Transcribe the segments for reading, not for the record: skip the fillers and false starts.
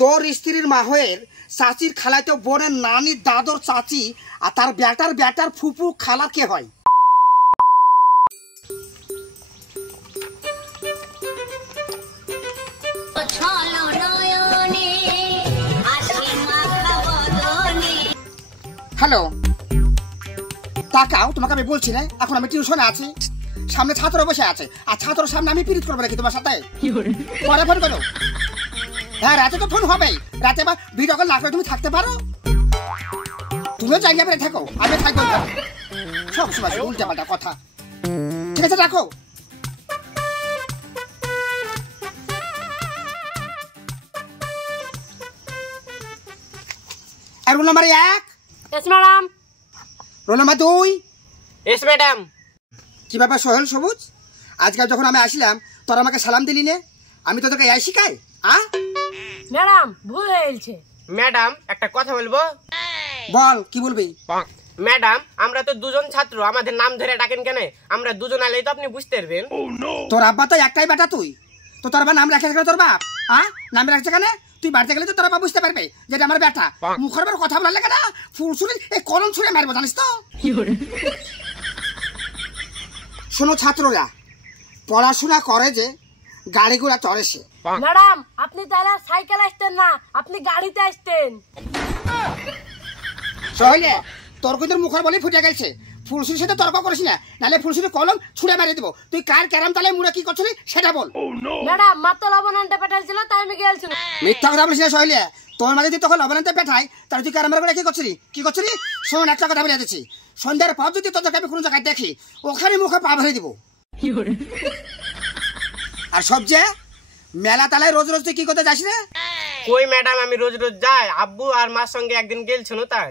তোর স্ত্রীর মা হয়ে চাচির খালাইতে বোনের নানির দাদর চাচি আর তার ব্যাটার ফুপু খালার কে হয়? হ্যালো, তাকাও, তোমাকে আমি বলছি না, এখন আমি টিউশনে আছি, সামনে ছাত্র বসে আছে, আর ছাত্রের সামনে আমি পিরিত করবো নাকি তোমার সাথে? পরে ফোন করো। হ্যাঁ, রাতে তো ফোন হবেই, রাতে বা ভিডিও কল না করে তুমি থাকতে পারো? তুমিও জায়গা পেরে থাকো, আমি থাকবো, সব সময় উল্টে পাল্টা কথা। ঠিক আছে, রাখো। আর roll number 1। Yes madam. Roll number 2। Yes madam. কি ব্যাপার সোহেল সবুজ, আজকাল যখন আমি আসলাম তোর আমাকে সালাম দিলি নে? আমি তো তোকে এই শিখাই। ম্যাডাম ভুল হয়ে গেছে। ম্যাডাম একটা কথা বলবো? বল, কি বলবি? ম্যাডাম আমরা তো দুজন ছাত্র, আমাদের নাম ধরে ডাকেন কেন? আমরা দুজন আলেই তো আপনি বুঝতে পারবেন। তোর আব্বা তো একটাই বেটা, তুই তো তোর আব্বা নাম রাখে তোর বাপ। নাম রাখছে কেন? তুই বাড়িতে গেলে তো তোর আব্বা বুঝতে পারবে যেটা আমার বেটা। মুখের বের কথা বলার লাগে না, ফুল ছুড়ে এই কলম ছুড়ে মারবো, জানিস তো? শোনো ছাত্ররা, পড়াশোনা করে যে গাড়িগুলা চড়ে সে। ম্যাডাম আপনি তাহলে সাইকেল আসতেন না, আপনি গাড়িতে আসতেন। সহলে তোর কিন্তু মুখের বলি ফুটে গেছে, ফুলসুরির সাথে তর্ক করিস না, নাহলে ফুলসুরি কলম ছুঁড়ে মারিয়ে দেবো। তুই কার ক্যারাম তালে মুড়ে কি করছিলি সেটা বল। ম্যাডাম মাত্র লবণ আনতে পাঠাইছিল, তাই আমি গেলছিলাম। মিথ্যা কথা বলিস না সহলে, তোর মাঝে তুই তখন লবণ আনতে পেঠাই, তাহলে তুই ক্যারামের করে কি করছিলি? শোন, একটা কথা বলে দিচ্ছি, সন্ধ্যার পর যদি তোদেরকে আমি কোনো জায়গায় দেখি, ওখানে মুখে পা ভরে দিব। আর সবচেয়ে মেলা তালায় রোজ রোজ তুই কি করতে যাস রে? কই ম্যাডাম, আমি রোজ রোজ যাই, আব্বু আর মার সঙ্গে একদিন গেলছিল তাই।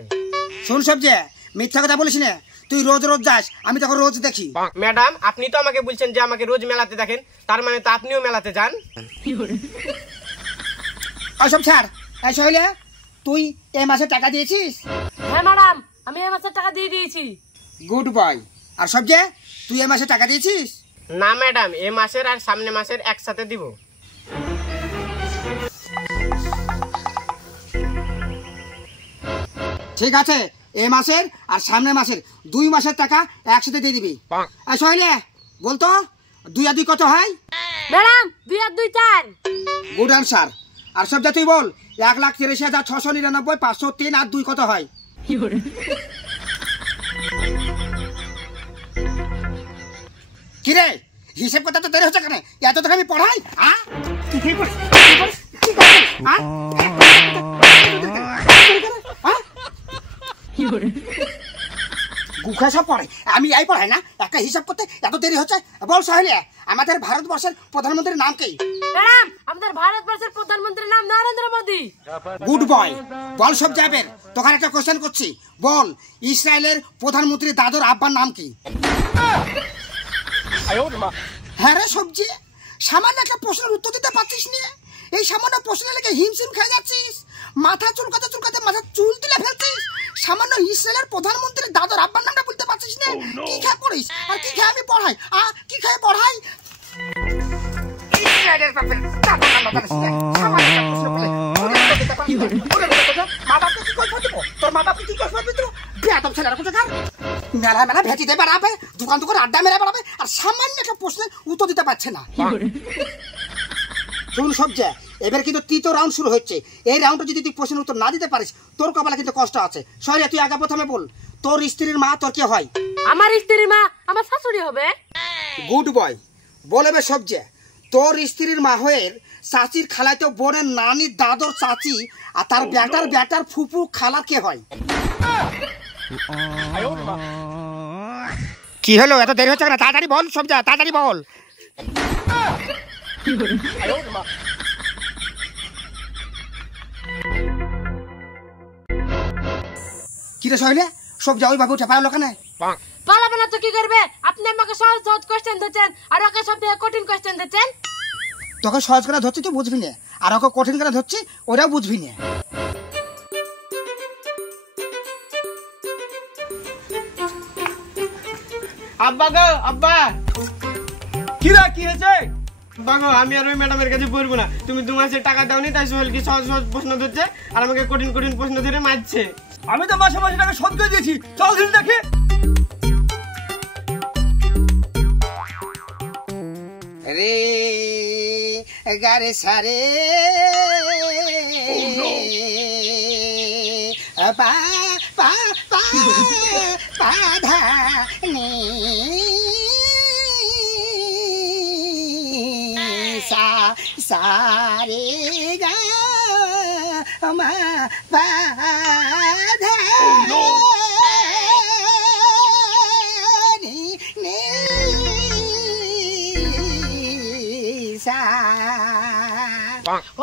শোন সবচেয়ে মিথ্যা কথা বলিস না, তুই রোজ রোজ যাস, আমি তখন রোজ দেখি। ম্যাডাম আপনি তো আমাকে বলছেন যে আমাকে রোজ মেলাতে দেখেন, তার মানে তো আপনিও মেলাতে যান। সব ছাড়। এই সহলে, তুই এই মাসে টাকা দিয়েছিস? হ্যাঁ ম্যাডাম, আমি এই মাসে টাকা দিয়ে দিয়েছি। Good boy. আর সবচেয়ে তুই এই মাসে টাকা দিয়েছিস? না ম্যাডাম, এ মাসের আর সামনে মাসের একসাথে দিব। ঠিক আছে, এই মাসের আর সামনের মাসের 2 মাসের টাকা একসাথে দিয়ে দিবি। সহলে বলতো 2 আর 2 কত হয়? ম্যাডাম 2 আর 2 4। Good answer. আর সবচেয়ে তুই বল 1,83,699 503 আর 2 কত হয়? কিরে, হিসেব করতে তো দেরি হচ্ছে কেন? এত তোকে আমি পড়াই? গুখা সব পড়ে, আমি এই পড়াই না? একটা হিসাব করতে এত দেরি হচ্ছে? বল সহেলে, আমাদের ভারতবর্ষের প্রধানমন্ত্রীর নাম কি? ম্যাডাম আমাদের ভারতবর্ষের প্রধানমন্ত্রীর নাম নরেন্দ্র মোদি। Good boy. বল সব যাবেন, তোকে একটা কোশ্চেন করছি, বল ইসরায়েলের প্রধানমন্ত্রী দাদর আব্বার নাম কি? হ্যাঁ রে সবজি, সামান্য একটা প্রশ্নের উত্তর দিতে পারছিস না? এই সামান্য প্রশ্নের লেগে হিমশিম খেয়ে যাচ্ছিস, মাথা চুলকাতে মাথা চুল তুলে ফেলছিস। সামান্য ইসরায়েলের প্রধানমন্ত্রী দাদর আব্বার নামটা বলতে পারছিস না? কি খেয়ে পড়িস? আর কি খেয়ে আমি পড়াই? কি খেয়ে পড়াই? ইসরায়েলের বাপের দাদর নাম জানিস না? সামান্য একটা প্রশ্ন বলে তোর মা বাপকে কি করবো? বেয়াদব ছেলেরা কোথাকার, মেলা ভেটিতে বেড়াবে, দোকান আড্ডা মেরে বেড়াবে, আর সামান্য একটা প্রশ্নের উত্তর দিতে পারছে না। শুনুন সবচেয়ে, এবার কিন্তু 3য় রাউন্ড শুরু হচ্ছে। এই রাউন্ডে যদি তুই প্রশ্নের উত্তর না দিতে পারিস, তোর কপালে কিন্তু কষ্ট আছে। সরি, তুই আগে প্রথমে বল, তোর স্ত্রীর মা তোর কে হয়? আমার স্ত্রীর মা আমার শাশুড়ি হবে। Good boy. বলবে সবচেয়ে, তোর স্ত্রীর মা হয়ে চাচির খালাইতে বোনের নানির দাদর চাচি আর তার ব্যাটার ফুপু খালার কে হয়? কি হলো, এত দেরি হচ্ছে না? তাড়াতাড়ি বল সবচেয়ে, তাড়াতাড়ি বল। কিরে সহলে, সব যা ওইভাবে উঠে পারলো কেন? পালাবে না তো কি করবে? আপনি আমাকে সহজ সহজ কোশ্চেন দিচ্ছেন, আর ওকে সব থেকে কঠিন কোশ্চেন দিচ্ছেন। তোকে সহজ করে ধরছি তুই বুঝবি না, আর ওকে কঠিন করে ধরছি ওটাও বুঝবি না। আব্বা গো, আব্বা। কি রে, কি হয়েছে? দেখো আমি আর ওই ম্যাডামের কাছে পড়বো না, তুমি 2 মাসের টাকা দাওনি তাই সোহেলকে সহজ সহজ প্রশ্ন ধরছে আর আমাকে কঠিন কঠিন প্রশ্ন ধরে মারছে। আমি তো মাসে মাসে টাকা শোধ করে দিয়েছি, চল দিন দেখে। রে গারে সারে পা পা পা পা ধা নি সা সা রে গা মা পা ধা নি নি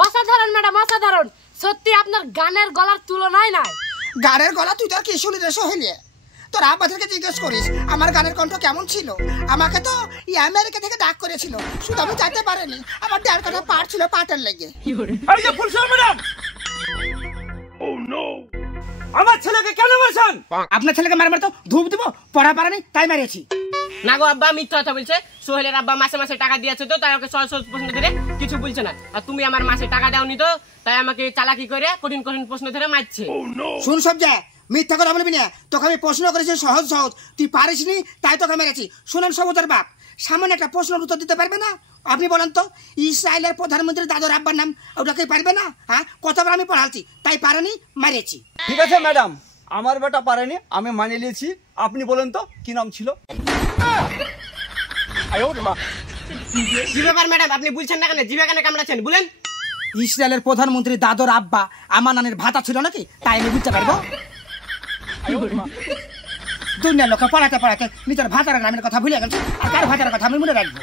অসাধারণ ম্যাডাম, অসাধারণ। সত্যি আপনার গানের গলার তুলনায় নাই। গানের গলা তুই তোর কি শুনি রে সোহেলে? তোর আব্বাদেরকে জিজ্ঞেস করিস আমার গানের কণ্ঠ কেমন ছিল। আমাকে তো আমেরিকা থেকে ডাক করেছিল, শুধু আমি যাইতে পারিনি। আমার 1.5 কাঠা পাট ছিল, পাটের লেগে। এই যে ফুলসর ম্যাডাম, আমার ছেলেকে কেন মারছেন? আপনার ছেলেকে মারমার তো ধূপ দিব, পড়া পারেনি তাই মেরেছি। না গো আব্বা মিথ্যা কথা বলছে। সোহেলের আব্বা মাসে মাসে টাকা দিয়েছে তো তাই ওকে সহজ সহজ প্রশ্ন ধরে কিছু বলছে না। আর তুমি আমার মাসে টাকা দাওনি তো তাই আমাকে চালাকি করে কঠিন কঠিন প্রশ্ন ধরে মারছে। শুন সব যা, মিথ্যা কথা বলবি না। তোকে আমি প্রশ্ন করেছি সহজ সহজ, তুই পারিসনি তাই তোকে মেরেছি। শুনেন সবুজের বাপ, সামান্য একটা প্রশ্নের উত্তর দিতে পারবে না? আপনি বলেন তো, ইসরায়েলের প্রধানমন্ত্রী দাদুর আব্বার নাম, ওটাকে পারবে না? হ্যাঁ, কতবার আমি পড়াচ্ছি তাই পারেনি, মারিয়েছি। ঠিক আছে ম্যাডাম, আমার বেটা পারেনি, আমি মানিয়ে নিয়েছি। আপনি বলেন তো কি নাম ছিল? কি ব্যাপার ম্যাডাম, আপনি বলছেন না কেন? জিভে কেন কামড়াচ্ছেন বলেন? ইসরায়েলের প্রধানমন্ত্রী দাদুর আব্বা আমার নানের ভাতা ছিল নাকি, তাই আমি বুঝতে পারবো? দুনিয়ার লোকে পড়াতে পড়াতে নিজের ভাতার নামের কথা ভুলে গেছে, আর কার ভাতার কথা আমি মনে রাখবো?